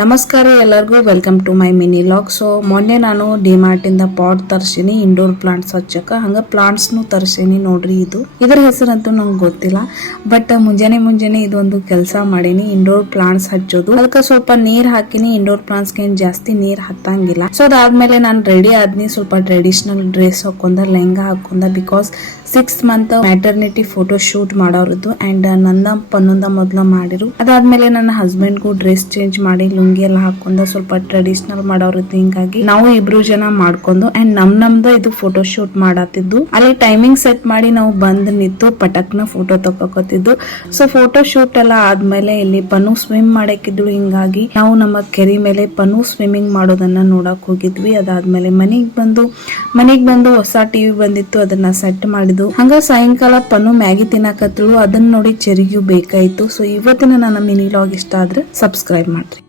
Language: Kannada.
ನಮಸ್ಕಾರ ಎಲ್ಲರಿಗೂ welcome to my mini vlog. So ಮೊನ್ನೆ ನಾನು ಡಿಮಾರ್ಟ್ ಇಂದ ಪಾಟ್ ತರ್ಸಿನಿ ಇಂಡೋರ್ ಪ್ಲಾಂಟ್ಸ್ ಹಚ್ಚಕ. ಹಂಗ ಪ್ಲಾಂಟ್ಸ್ ನು ತರ್ಸಿನಿ ನೋಡ್ರಿ. ಇದರ ಹೆಸರಂತೂ ನಂಗೆ ಗೊತ್ತಿಲ್ಲ, ಬಟ್ ಮುಂಜಾನೆ ಇದೊಂದು ಕೆಲಸ ಮಾಡೀನಿ, ಇಂಡೋರ್ ಪ್ಲಾಂಟ್ಸ್ ಹಚ್ಚೋದು. ಅದಕ್ಕೆ ಸ್ವಲ್ಪ ನೀರ್ ಹಾಕಿನಿ. ಇಂಡೋರ್ ಪ್ಲಾಂಟ್ಸ್ ಗೆ ಜಾಸ್ತಿ ನೀರ್ ಹತ್ತಂಗಿಲ್ಲ. ಸೊ ಅದಾದ್ಮೇಲೆ ನಾನು ರೆಡಿ ಆದ್ನಿ. ಸ್ವಲ್ಪ ಟ್ರೆಡಿಷನಲ್ ಡ್ರೆಸ್ ಹಾಕೊಂಡ, ಲೆಹಂಗಾ ಹಾಕೊಂಡ, because 6th month maternity photo shoot ಮಾಡೋರದ್ದು ಅಂಡ್ ನನ್ನ ಪನ್ನೊಂದ ಮೊದ್ಲ ಮಾಡಿರು. ಅದಾದ್ಮೇಲೆ ನನ್ನ ಹಸ್ಬೆಂಡ್ ಗೂ ಡ್ರೆಸ್ ಚೇಂಜ್ ಮಾಡಿ ಲುಂಗಿ ಎಲ್ಲ ಹಾಕೊಂಡ ಸ್ವಲ್ಪ ಟ್ರೆಡಿಷನಲ್ ಮಾಡೋರದ್ದು. ಹಿಂಗಾಗಿ ನಾವು ಇಬ್ರು ಜನ ಮಾಡ್ಕೊಂಡು ಅಂಡ್ ನಮ್ದು ಇದು ಫೋಟೋ ಶೂಟ್ ಮಾಡತ್ತಿದ್ದು. ಅಲ್ಲಿ ಟೈಮಿಂಗ್ ಸೆಟ್ ಮಾಡಿ ನಾವು ಬಂದ್ ನಿಂತು ಪಟಕ್ನ ಫೋಟೋ ತಗೋಕತ್ತಿದ್ದು. ಸೊ ಫೋಟೋ ಶೂಟ್ ಎಲ್ಲ ಆದ್ಮೇಲೆ ಇಲ್ಲಿ ಪನ್ನು ಸ್ವಿಮ್ ಮಾಡಕ್ಕಿದ್ಳು. ಹಿಂಗಾಗಿ ನಾವು ನಮ್ಮ ಕೆರೆ ಮೇಲೆ ಪನ್ನು ಸ್ವಿಮ್ಮಿಂಗ್ ಮಾಡೋದನ್ನ ನೋಡಕ್ ಹೋಗಿದ್ವಿ. ಅದಾದ್ಮೇಲೆ ಮನೆಗ್ ಬಂದು ಹೊಸ ಟಿವಿ ಬಂದಿತ್ತು, ಅದನ್ನ ಸೆಟ್ ಮಾಡಿದ್ವಿ. ಹಂಗ ಸಾಯಂಕಾಲ ಪನ್ನು ಮ್ಯಾಗಿ ತಿನ್ನಕತ್ತಳು. ಅದನ್ನ ನೋಡಿ ಚೆರಿಗೂ ಬೇಕಾಯ್ತು. ಸೊ ಇವತ್ತಿನ ನನ್ನ ಮಿನಿ ಲಾಗ್ ಇಷ್ಟ ಆದ್ರೆ ಸಬ್ಸ್ಕ್ರೈಬ್ ಮಾಡ್ರಿ.